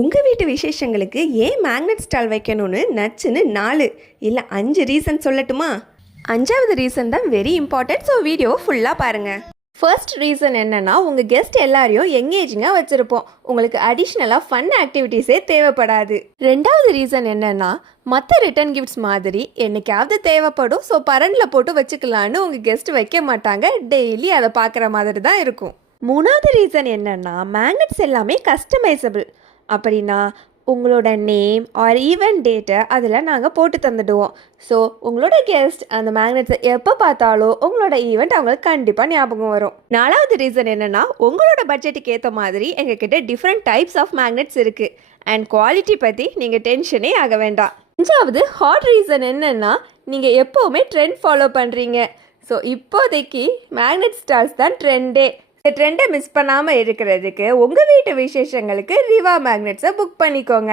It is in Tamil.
உங்கள் வீட்டு விசேஷங்களுக்கு ஏன் மேக்னெட் ஸ்டால் வைக்கணும்னு நச்சுன்னு 4 இல்லை 5 ரீசன் சொல்லட்டுமா? 5வது ரீசன் தான் வெரி இம்பார்ட்டன்ட். ஸோ வீடியோவை ஃபுல்லாக பாருங்கள். ஃபர்ஸ்ட் ரீசன் என்னென்னா, உங்கள் கெஸ்ட் எல்லாரையும் எங்கேஜிங்காக வச்சுருப்போம். உங்களுக்கு அடிஷ்னலாக ஃபன் ஆக்டிவிட்டீஸே தேவைப்படாது. 2வது ரீசன் என்னென்னா, மற்ற ரிட்டர்ன் கிஃப்ட்ஸ் மாதிரி என்னைக்காவது தேவைப்படும், ஸோ பரண்டில் போட்டு வச்சுக்கலான்னு உங்கள் கெஸ்ட் வைக்க மாட்டாங்க. டெய்லி அதை பார்க்குற மாதிரி தான் இருக்கும். 3வது ரீசன் என்னென்னா, மேக்னெட்ஸ் எல்லாமே கஸ்டமைசபிள். அப்படின்னா உங்களோட நேம் ஆர் ஈவெண்ட் டேட்டை அதில் நாங்கள் போட்டு தந்துடுவோம். ஸோ உங்களோட கெஸ்ட் அந்த மேக்னெட்ஸை எப்போ பார்த்தாலும் உங்களோட ஈவெண்ட் அவங்களுக்கு கண்டிப்பாக ஞாபகம் வரும். 4வது ரீசன் என்னென்னா, உங்களோட பட்ஜெட்டுக்கு ஏற்ற மாதிரி எங்ககிட்ட டிஃப்ரெண்ட் டைப்ஸ் ஆஃப் மேக்னெட்ஸ் இருக்குது. அண்ட் குவாலிட்டி பற்றி நீங்கள் டென்ஷனே ஆக வேண்டாம். 5வது ஹாட் ரீசன் என்னென்னா, நீங்கள் எப்போவுமே ட்ரெண்ட் ஃபாலோ பண்ணுறீங்க. ஸோ இப்போதைக்கு மேக்னெட் ஸ்டார்ஸ் தான் ட்ரெண்டே. இந்த ட்ரெண்டை மிஸ் பண்ணாமல் இருக்கிறதுக்கு உங்கள் வீட்டு விசேஷங்களுக்கு ரிவா மேக்னெட்ஸை புக் பண்ணிக்கோங்க.